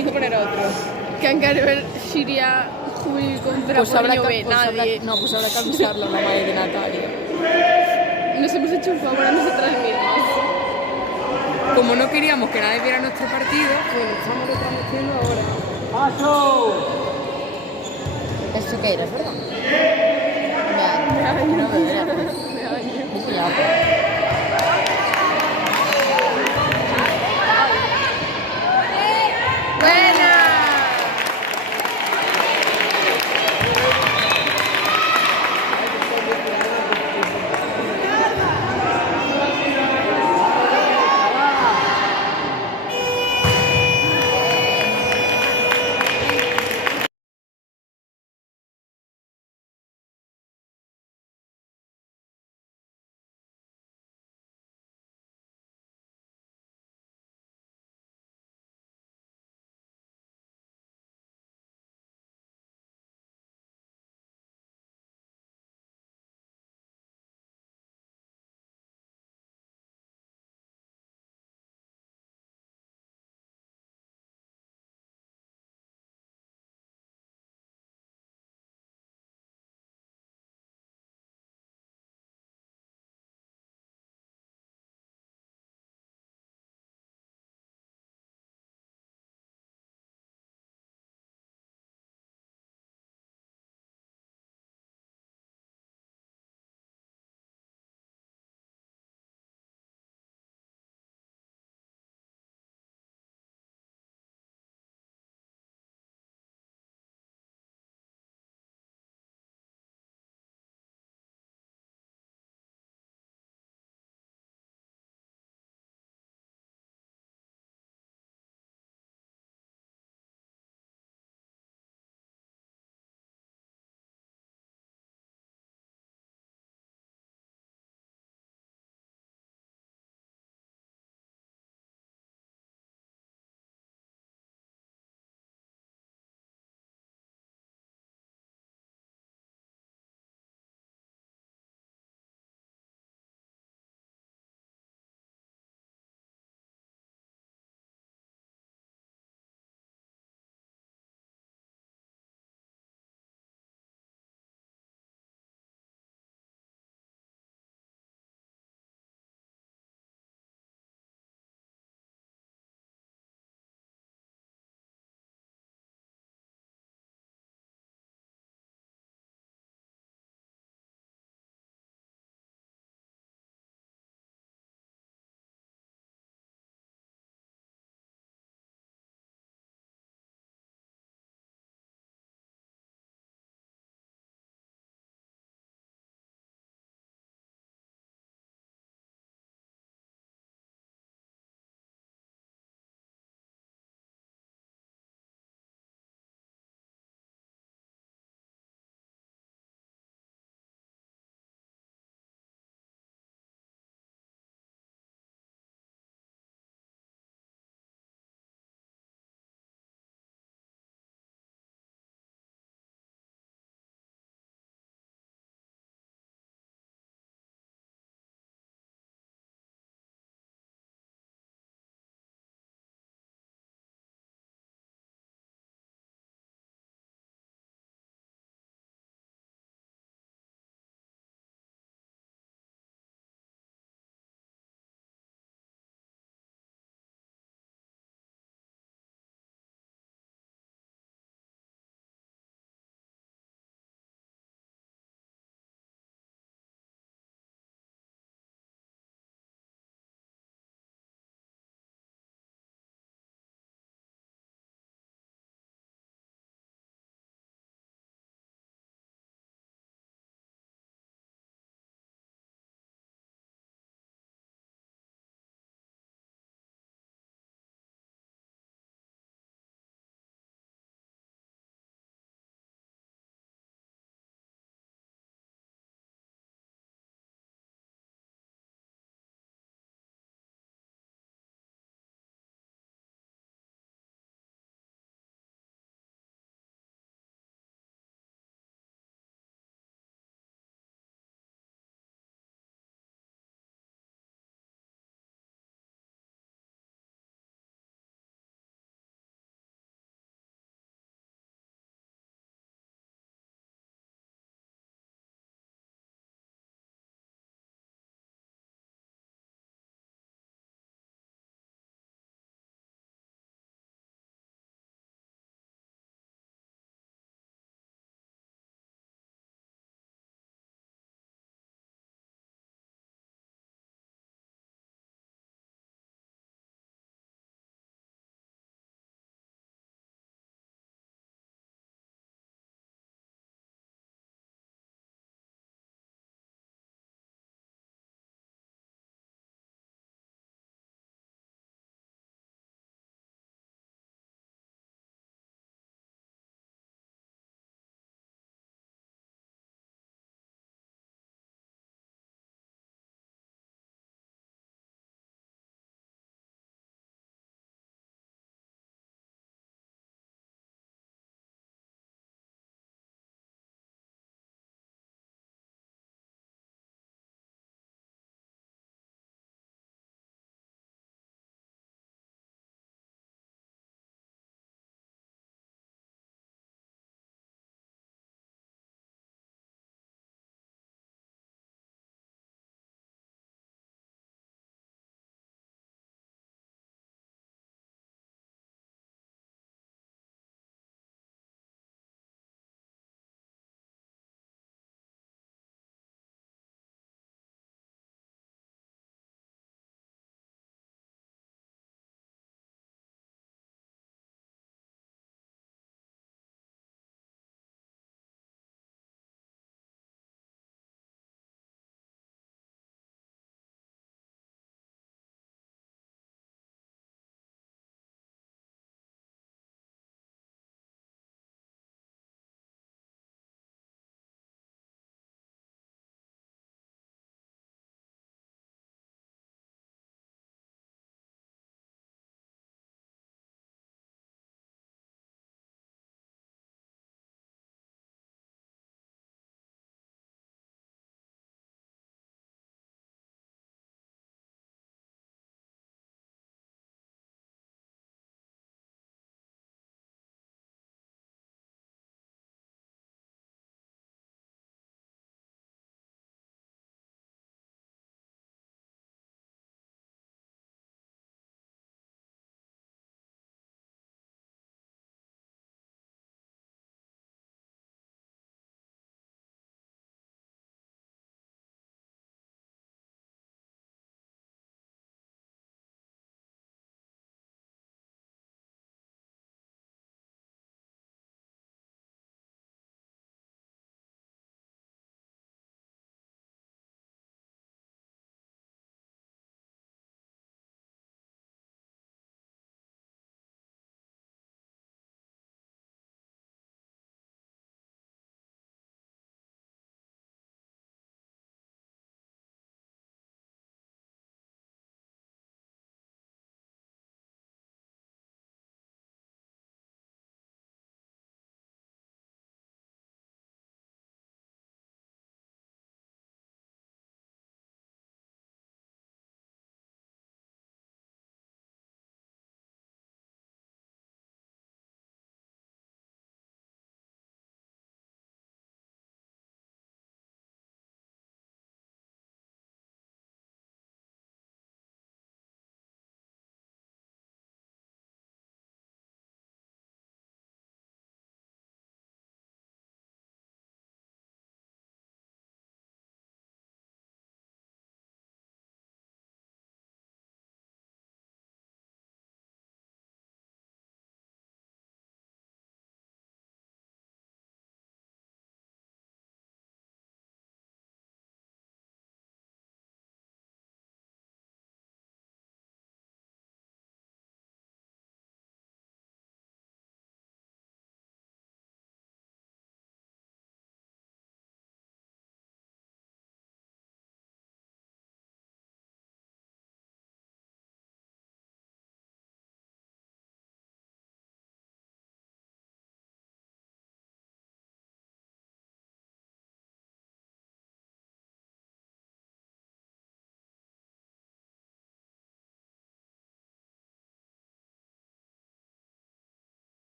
hay que poner otro. Que encara iría jugar contra Pues habrá Pollo que, B, nadie. pues habrá que avisarlo a la madre de Natalia. Nos hemos hecho un favor a nosotras mismas. Como no queríamos que nadie viera nuestro partido, Bueno, estamos retransmitiendo ahora. ¡Paso! eso que era, ¿verdad? Me No, baño. no, Me baño. Ya.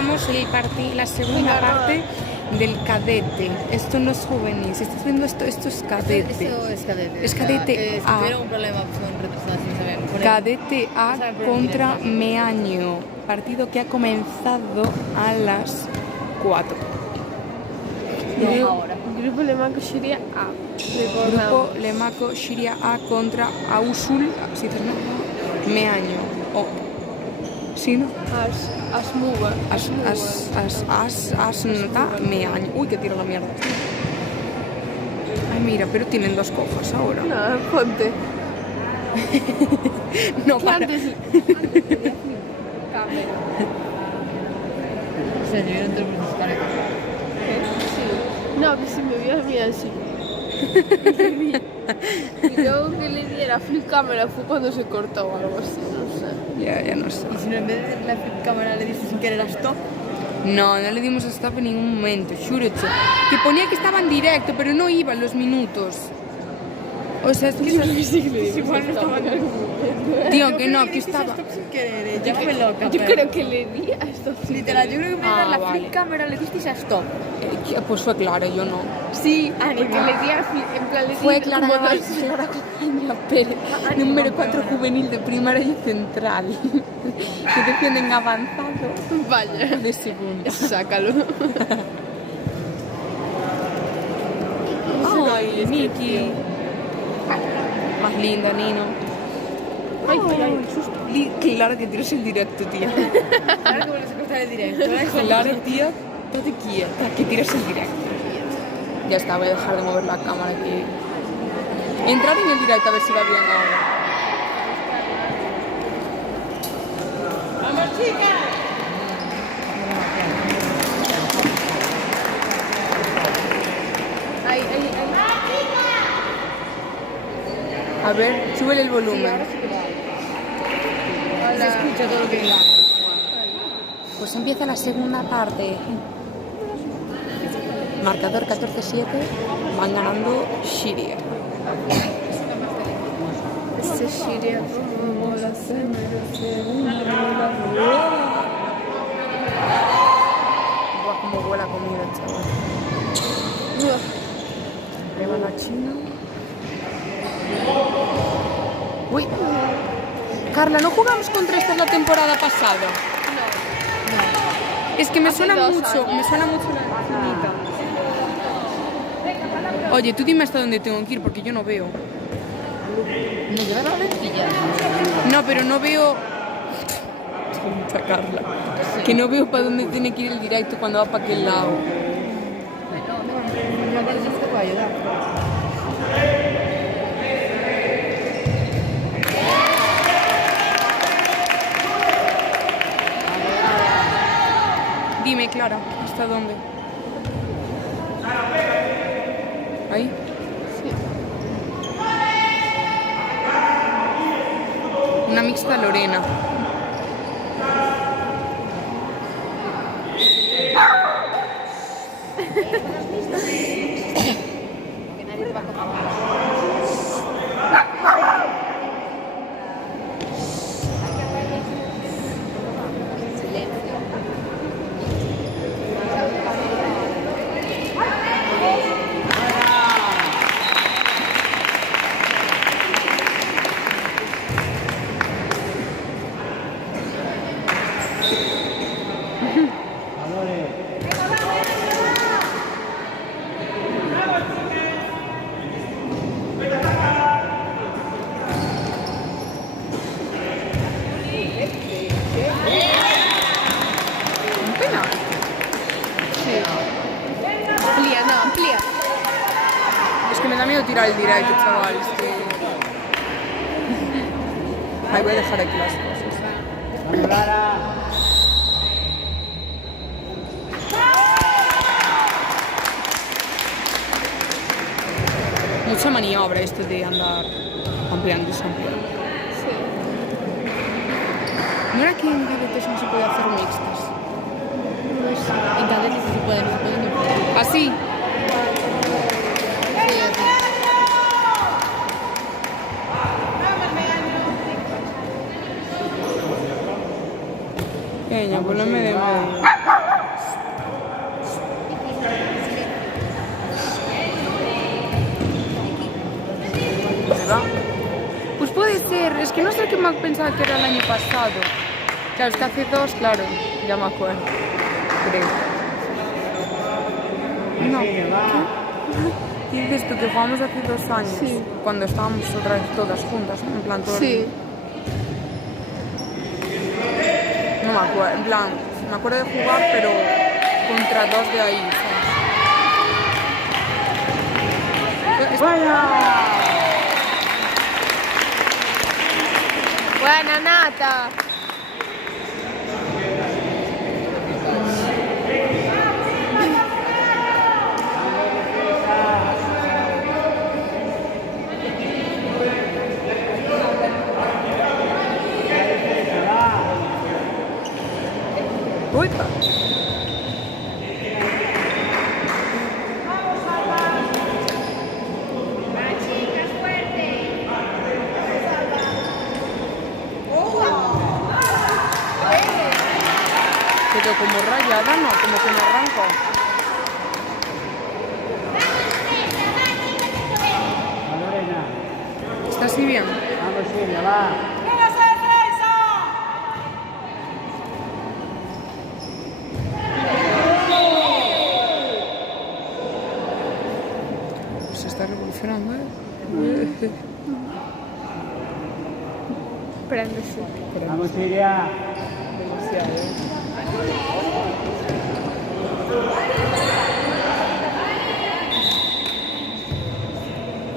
empezamos la segunda parte del cadete. Esto no es juvenil. Si estás viendo esto, esto es cadete. Esto es cadete. Es cadete Si A. tuvieron un problema pues, son retrasados sin saber. Por Cadete A saber por contra directo. Meaño. Partido que ha comenzado a las 4. No, ahora. Grupo Lemaco sería A. Grupo Lemaco Shiria A contra Ausul, ¿sí dices, no? Meaño. O. ¿Sí, no? Asmuga. Nota Meaño. Uy, que tiro la mierda. Ay, mira, pero tienen dos cojas ahora. No, ponte. No, Que para. antes tenía cámara. O sea, yo no te lo puedes buscar. Sí. No, que si me vio a mí así. Y luego que le diera flip cámara fue cuando se cortó o algo así, no sé. Ya no sé. Y si no, en vez de la cámara le dices sin querer a stop. No le dimos a stop en ningún momento, xúroche. Que ponía que estaba en directo, pero no iban los minutos. O sea, es que Igual no estaba en algún momento. tío, que no, que estaba. Stop sin querer, llámame loca. Yo pero- creo que le di a esto. Literal, yo creo que en vez de dar la vale. flip cámara le disteis a stop. Pues fue Clara, yo no. Sí, porque le di a flip, en plan le di Fue Clara como Clara dos. Cocaña Pérez, número 4 juvenil de primaria y central, que defienden avanzado Vaya, de segunda. sácalo. Ay, Niki. Más linda, Nino. Ay, ay, Claro que tienes el directo, tía. Ahora que vuelves a cortar el directo. Claro, tía, estate quieta, que tienes el directo. Ya está, voy a dejar de mover la cámara aquí. Entrar en el directo a ver si va bien ahora. ay, ay. A ver, súbele el volumen. Se escucha todo lo que diga. Pues empieza la segunda parte. Marcador 14-7. Van ganando Shiria. Este Shiria como la Buah, cómo huele a comida, chaval. Ahí va la China. Uy. Carla, ¿no jugamos contra estas la temporada pasada? Es que me suena dos mucho, años. me suena mucho la finita. Oye, tú dime hasta dónde tengo que ir porque yo no veo. Nos lleva la lentilla. No, pero no veo. Tonta Carla. Que no veo para dónde tiene que ir el directo cuando va para aquel lado. No parece que te pueda ayudar. Dime, Clara, ¿hasta dónde? ¿Ahí? Una mixta Lorena. Que nadie te va a coger. Silencio. ¿Un penal? Amplía, no, amplía. Es que me da miedo tirar el directo, chaval. Es que... Ahí voy a dejar aquí las cosas. Mucha maniobra esto de andar ampliando y ampliando. Sí. ¿No era que en cadetes no se puede hacer mixtas? En cadete sí se puede, no se puede ni por ¿Así? Sí, así. Peña, poneme de medio. es que no sé qué me pensaba que era el año pasado. Claro, es que hace 2, claro, ya me acuerdo. Creo. No. ¿Qué dices tú? Que jugamos hace 2 años. Sí. Cuando estábamos otra vez todas juntas, ¿no? En plan, todas. Sí. No me acuerdo, en plan, me acuerdo de jugar, pero contra 2 de ahí, ¿sabes? ¡Vaya! Buena, Nata. Uy, pero como rayada, no, como que me arranco. ¿Está así bien? Vamos, Silvia, va. Se está revolucionando, ¿eh? Préndese. Vamos, Silvia. Demasiado, ¿eh?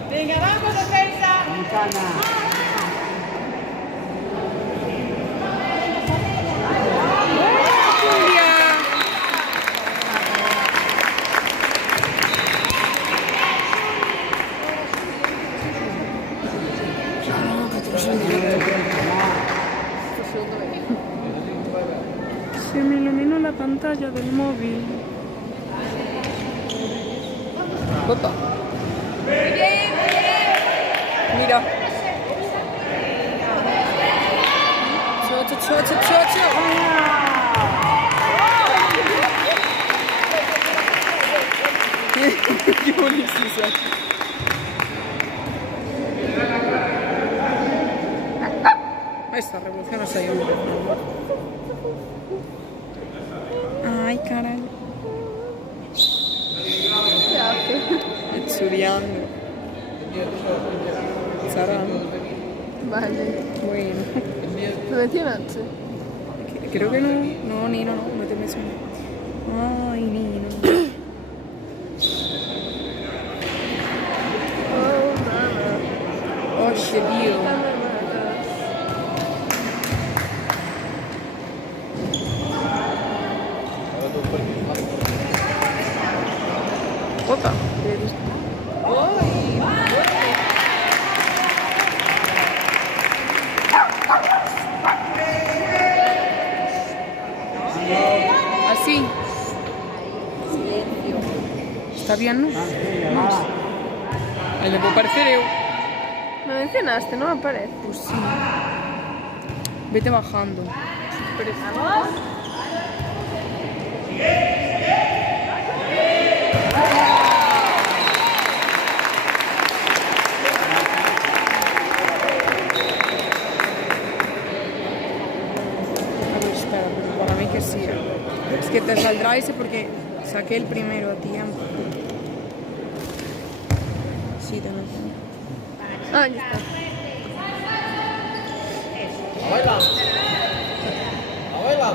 Venga, vamos, defensa. Vamos, Ana. Se me iluminó la pantalla del móvil. Opa. Mira. Chocho, chocho, chocho. Qué bonito es eso. Esta revolución no se llama. Ay, caray. ¿Qué hace? Estudiando. Sarando. Vale. Bueno. ¿Te metieron? Creo que no. No, Nino, no. No te metes. Ay, Nino. Oh, mamá. Oye, tío. Opa. Así. Está bien, ¿no? Ahí le puedo parecer eu. Me mencionaste, no me aparece. Pues sí. Vete bajando. A ver, espera, pero para mí que sí. Es que te saldrá ese porque saqué el primero a tiempo. Sí, también. Ah, ya está. Abuela. Abuela.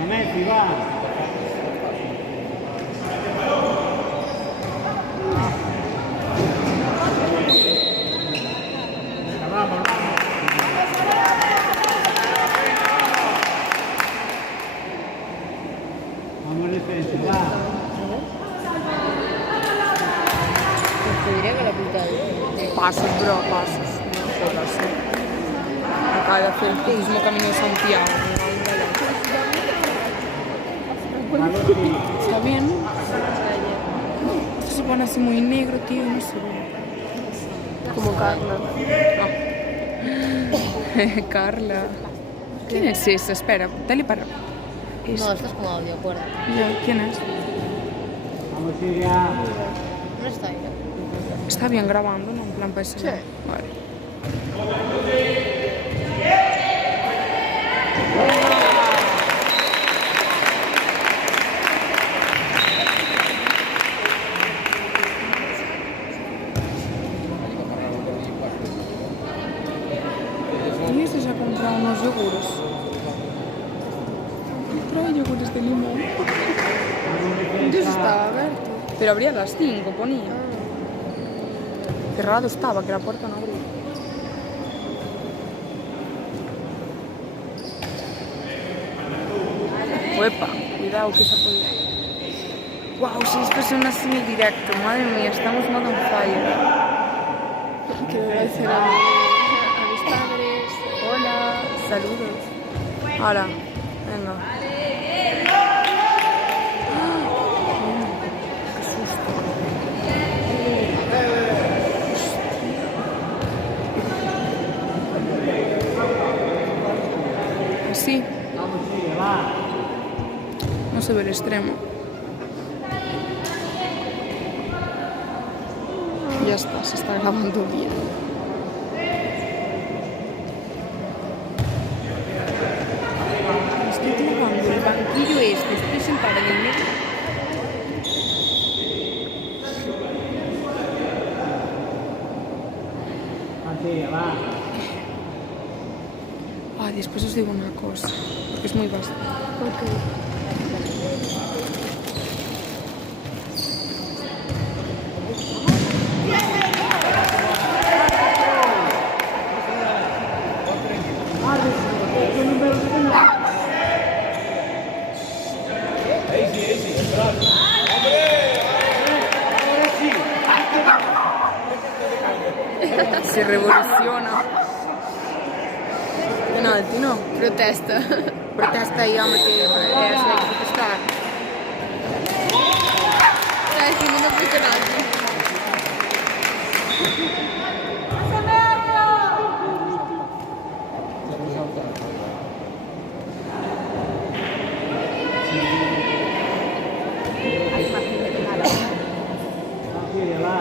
Momenti, va. Vamos, vamos, defensa, va. Te diré que la puta de... Pasos, bro, pasos. No jodas, ¿eh? Acaba de hacer el mismo camino de Santiago. Vamos, sí. Está bien, ¿no? Esto se pone así muy negro, tío, no sé. Como Carla. Ah. Carla. ¿Quién es esa? Espera, dale para. No, estás con audio, acuérdate. Ya, ¿quién es? Vamos, Vamos, Silvia. No está ahí. Está bien grabando, ¿no? En plan para ese. Sí. Vale. Y este se ha comprado unos yogures. Trae yogures de limón. Yo estaba abierto. Pero abría a las 5, ponía. Cerrado estaba, que la puerta no abría. Uepa, cuidado que se ha podido. Wow, 6 personas en el directo. Madre mía, estamos modo on fire. Quiero agradecer a mis padres. Hola, saludos. Hola, venga. Qué susto. Así. Vamos, Silvia, va. No se ve el extremo. Ya está, se está grabando bien. Estoy trabajando el banquillo este, estoy sentada en el medio. Vamos, Silvia, va. Ah, después os digo una cosa, porque es muy básico. Se revoluciona. Penalti, no? Protesta. Protesta aí, homem, que é essa aí que protestar. Dai, quindi non puoi canale. Vamos, Silvia, va.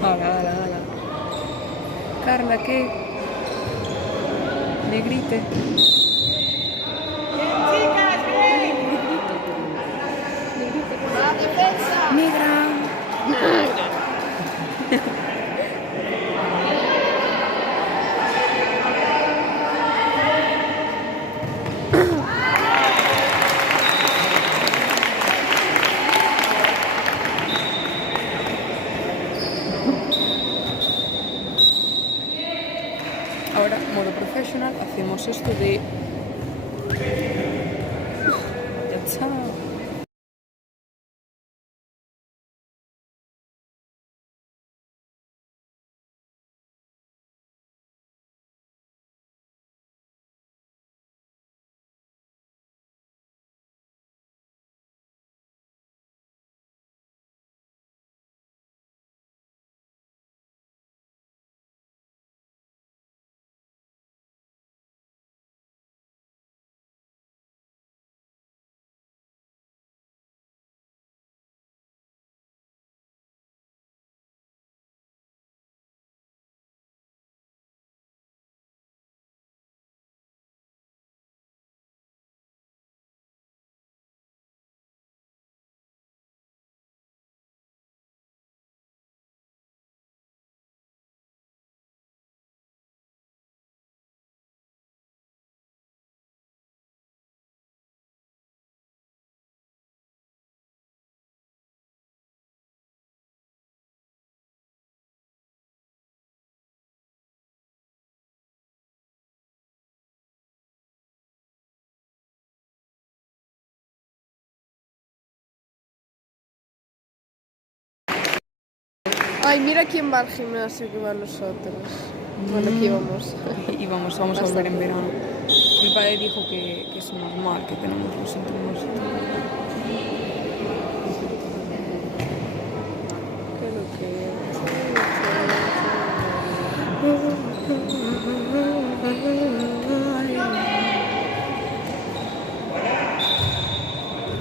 Hala. Carla, ¿qué? Negrite. Negra. Ahora, modo professional, hacemos esto de... Ya, chao. Ay, mira quién va al gimnasio que va nosotros. Bueno, aquí vamos. Y vamos a volver en verano. Mi padre dijo que es normal, que tenemos los síntomas. Creo que...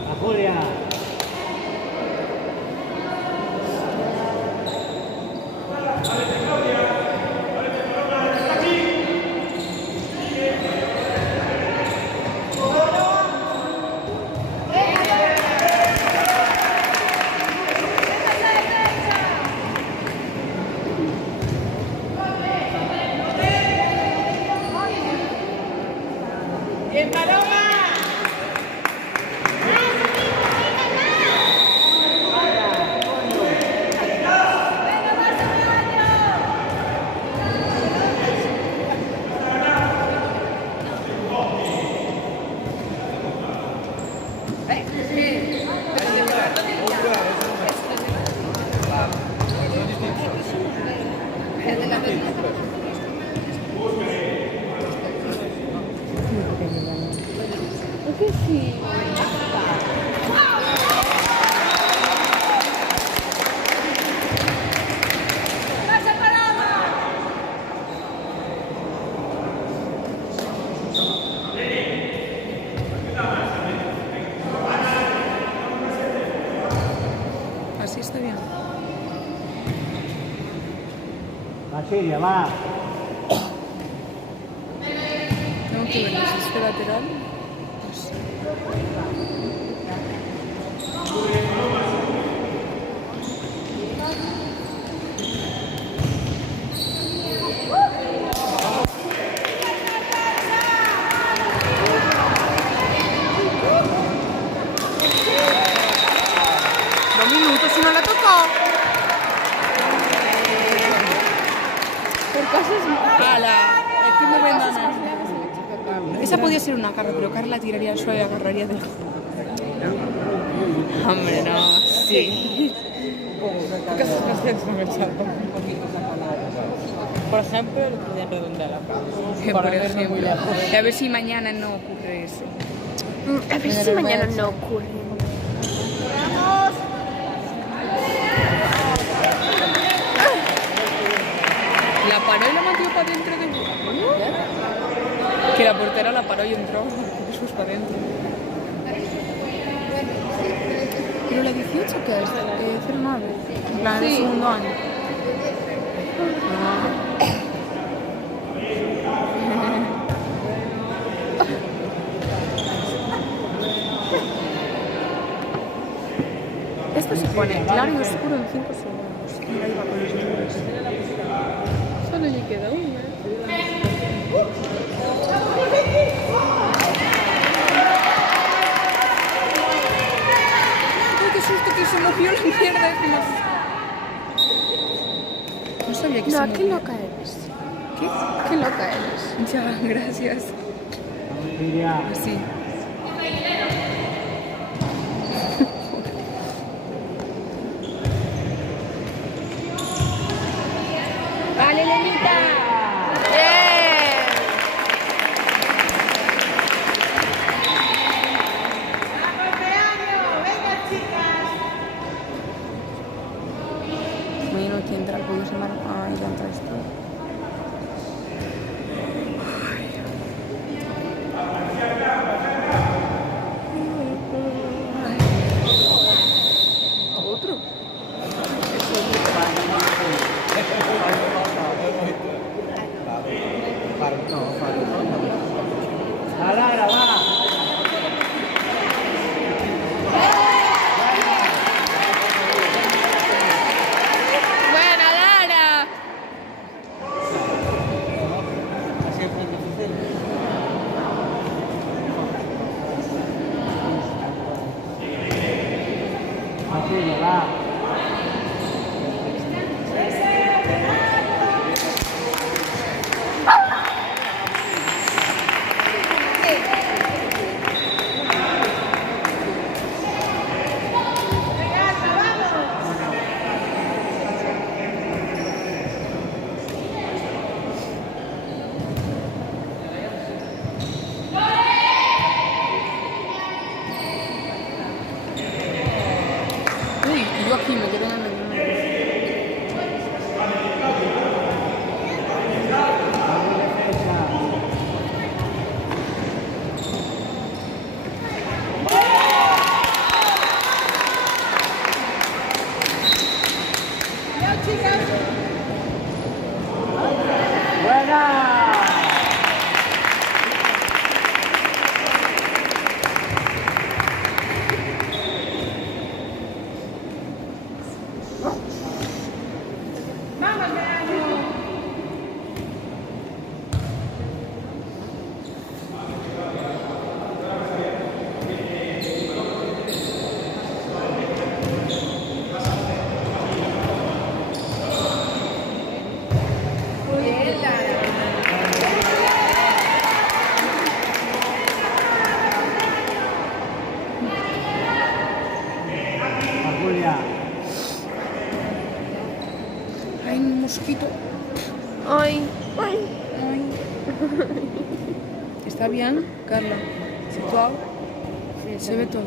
La Julia. Creo que sí. Así está bien. Basilia, va. Tengo que ver si este lateral. Pues... Dos minutos y no la tocó. Por cosas ¡Hala! Es que me vendan. Esa podía ser una Carla, pero Carla tiraría al suelo y agarraría del... Hombre, no. Sí. Por ejemplo, el que redondea la Que Para por verme ejemplo. muy lejos. Y a ver si mañana no ocurre eso. A ver si mañana no ocurre. La paró y la metió para dentro de... Que la portera la paró y entró. Eso es para dentro. Pero la 18 ¿qué es? 09. En plan, el Sí. segundo año. Esto se pone claro y oscuro en 5 segundos. Mira, iba con los números. Solo le queda una. ¡Ay, qué susto que se movió la mierda! No sabía que se No, movía. qué loca eres. ¿Qué? Qué loca eres. Ya, gracias. Basilia. Sí. ¡Vale, Lenita! Mañana que entrar, puedo llamar a levantar esto. ¿Otro? La Lara, va. Buena, Lara. Basilia, va. yo aquí me quedo en el medio. Vamos defensa. Buena. A Julia. Hay un mosquito. Ay, ay. Ay. ¿Está bien, Carla? ¿Situado? Sí, Se ve todo.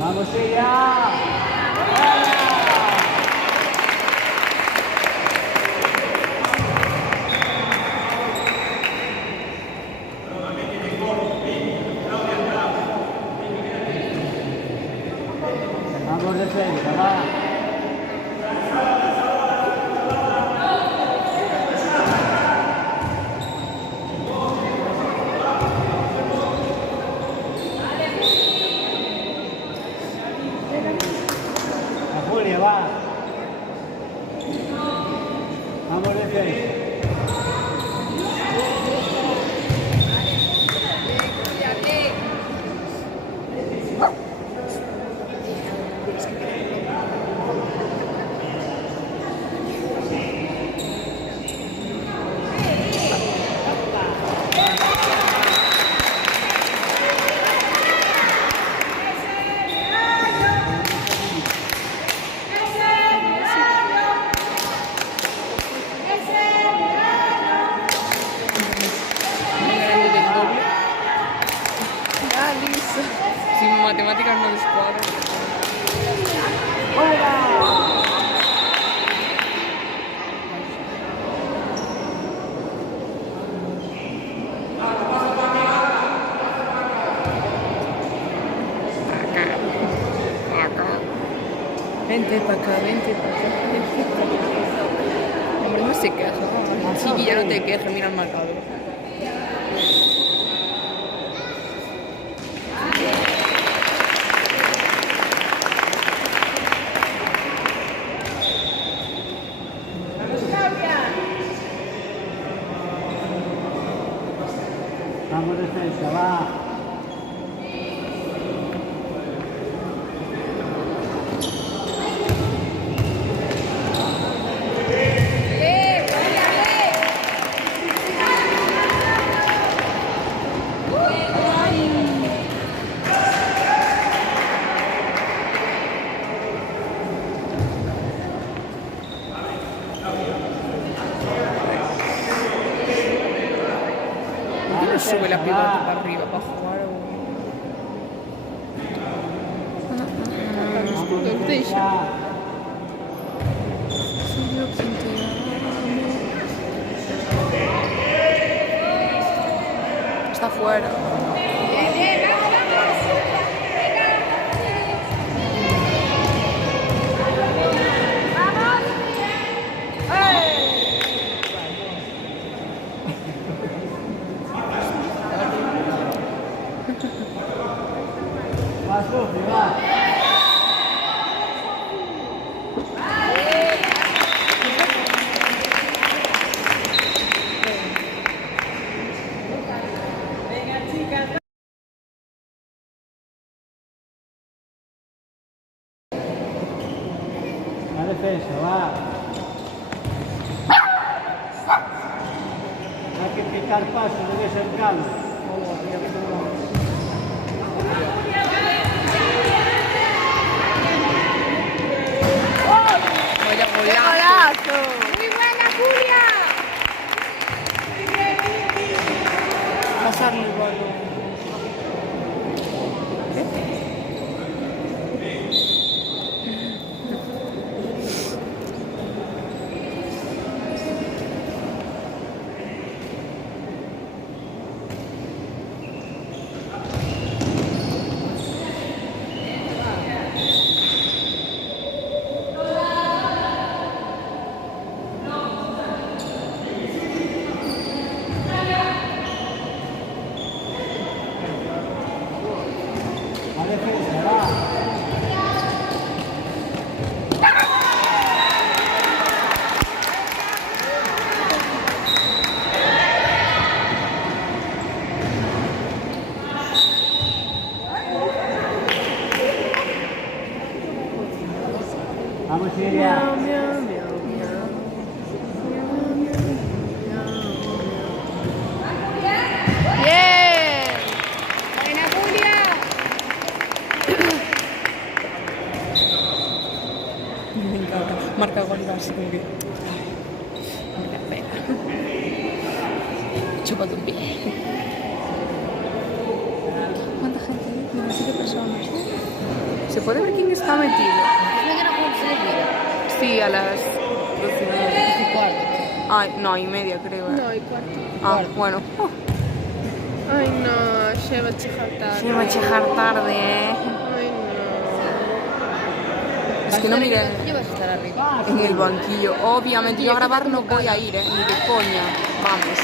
Vamos ella. Vamos defensa, va. A Julia, va. Vamos defensa. Sin matemáticas no descuadro. Vente para acá, vente para acá, vente para acá. Hombre, no se queja. Sí, ya no te quejes, mira el marcador. Vamos defensa, va. ¿Por qué no sube la pelota para arriba para jugar? Vamos Temptation. defensa. Está fuera. La defensa va. Hay que picar paso, debe ser calmo. Vaya golazo. ¡Golazo! ¡Muy buena, Julia! Pasarle el balón. La defensa va. Vamos, Siria. ¡Bien! ¡Buena, Julia! Me encanta. Marca gol así como que... Mira, venga. Chupa tu pie. ¿Cuánta gente hay? 27 personas. ¿Se puede ver quién está metido? ¿No que no puedo seguir? Sí, a las 12:30. Y cuarto. Ay, no, y media creo. No, y cuarto. Ah, bueno. Ay, no, se va a chejar tarde. Sí, va a chejar tarde, ¿eh? Ay, Es que no miré Yo vas a estar arriba. en el banquillo. Obviamente, yo a grabar no voy a ir, ¿eh? Ni de coña. Vamos.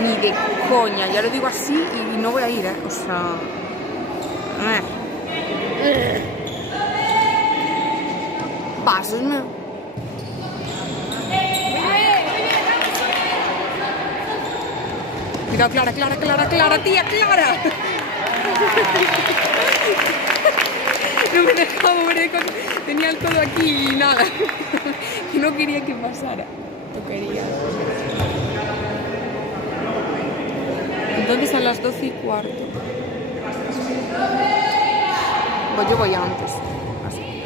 Ni de coña. Ya lo digo así y no voy a ir, ¿eh? O sea... Pasos, ¿no? Cuidado, Clara, tía, Clara. No me dejaba mover, tenía el codo aquí y nada. Y no quería que pasara. No quería. Entonces a las 12:15. Pues yo voy antes. Así.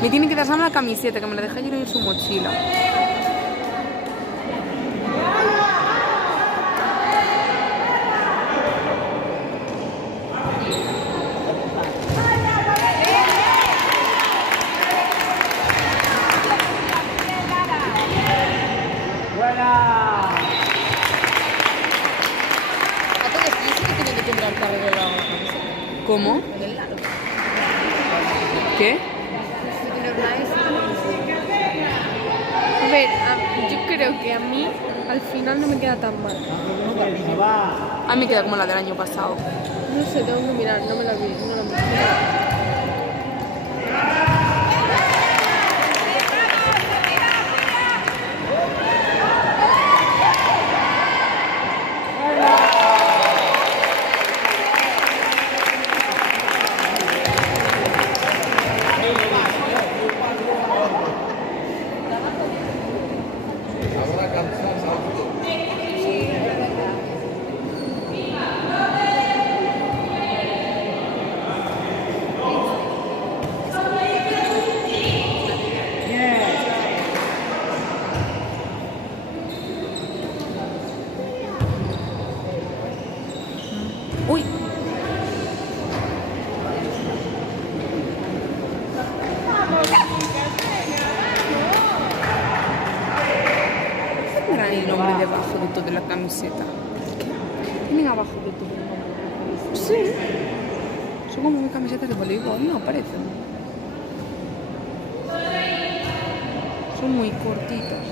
Me tiene que dar Sam la camiseta, que me la dejé ayer en su mochila. ¡Buena! Entonces, yo sí que tenía que comprar el carro de la camiseta. ¿Cómo? Del largo. ¿Qué? A ver, yo creo que a mí al final no me queda tan mal. La defensa va. A mí me queda como la del año pasado. No sé, tengo que mirar, no me la vi, no la vi. ¡Uy! ¿Tendrán el nombre debajo de toda la camiseta? ¿Tienen abajo de todo el nombre de la camiseta? Sí. Son como mis camisetas de voleibol, no parecen. Son muy cortitas.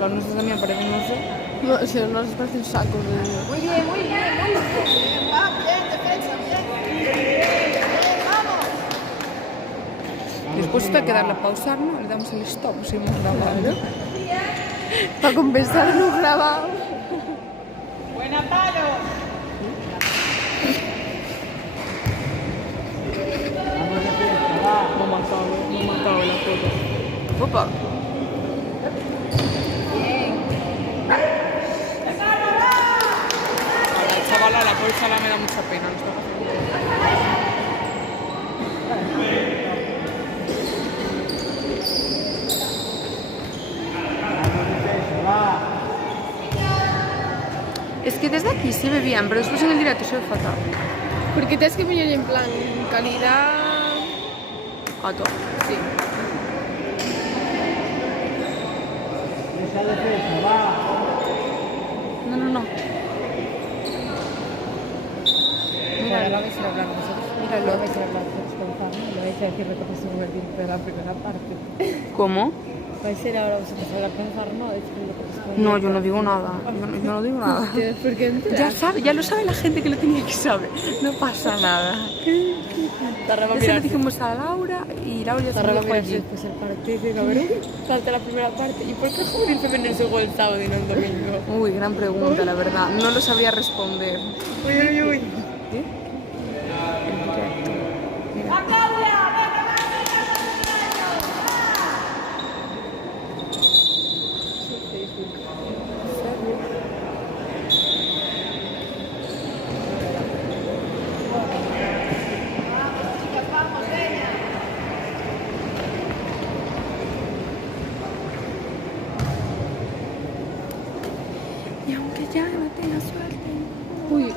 Las nuestras también parecen, no sé. No, si no les parecen sacos de... Muy bien, muy bien, muy bien. Va, bien, defensa, bien. Después esto hay que darle a pausar, ¿no? Le damos el stop, seguimos grabando. Para compensar lo grabado. Buena palo. Opa. La chavala, la pobre chavala me da mucha pena. No está pasando. va. Es que desde aquí se ve bien, pero después en el directo se ve fatal. Porque tienes que poner en plan calidad. A todo, sí. Esa defensa va. No, no, no. Mira, lo vais a hablar vosotros. Mira, lo vais a hablar vosotros, ¿no? Lo vais a decir lo que pasó con el directo de la primera parte. ¿Cómo? ¿Vais a ir ahora vosotros a hablar con Farno? Después de lo que pasó con el No, yo directo? no digo nada. Yo no digo nada. ¿Por qué Ya lo sabe la gente que lo tenía que saber. No pasa nada. Tarra va a Eso lo mirar. dijimos a Laura y Laura ya se Tarra va lo a dijo mirar allí. después el partido y cabrón. Falta la primera parte. ¿Y por qué Juvenil Femenil se jugó el sábado y no el domingo? Uy, gran pregunta, la verdad. No lo sabría responder. Uy, uy, uy. Y aunque ya no tenga suerte. Uy,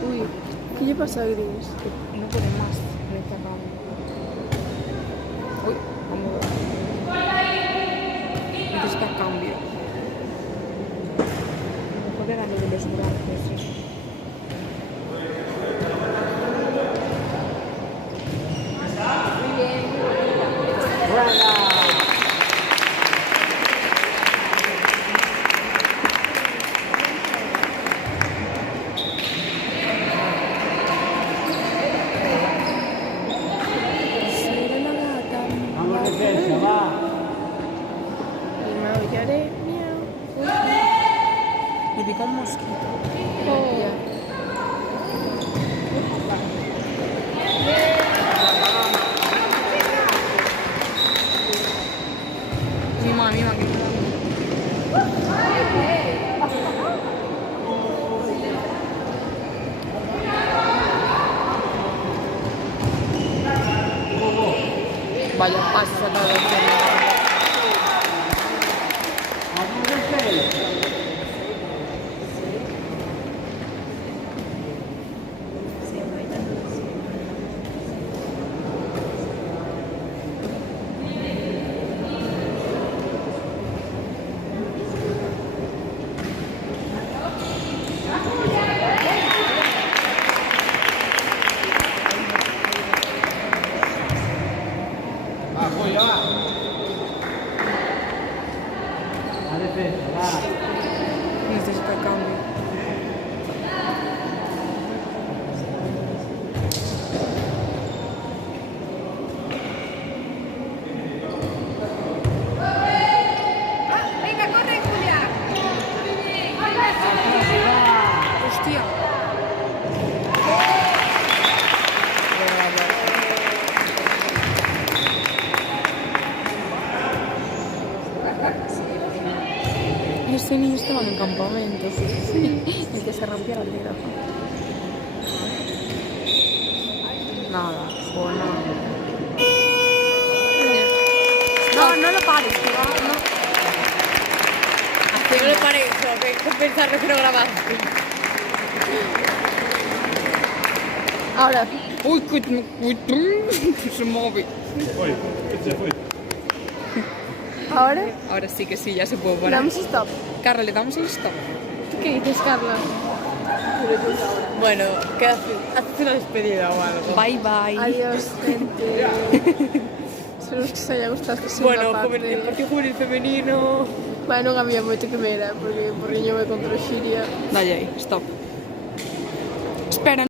¿qué le pasa a Gris? No puede más. Le está acabando. Uy, vamos. Necesita cambio. Mejor que gane de los brazos. Buena. Vamos defensa, va. Y me aullaré. Miau. Me pica un mosquito. Oh. Mima, que me vaya paso sacado de Vamos defensa. La defensa, va. necesita cambio. Hostia. Ese niño estaba en el campamento. El que se rompió la tierra. Nada, o no. No lo pares, que va, no. Que no le pare eso, que pensar que no grabaste. Ahora, Uy, se mueve. ahora, Ahora sí que sí, ya se puede parar. damos stop. Carla, le damos el stop. ¿Tú qué dices, Carla? Bueno, ¿qué haces? ¿Haces una despedida o algo? Bye bye. Adiós, gente. Espero que os haya gustado esta segunda Bueno, parte. el partido juvenil femenino. Bueno, non había moito que ver, porque yo me contra Xiria. Dale ahí, stop.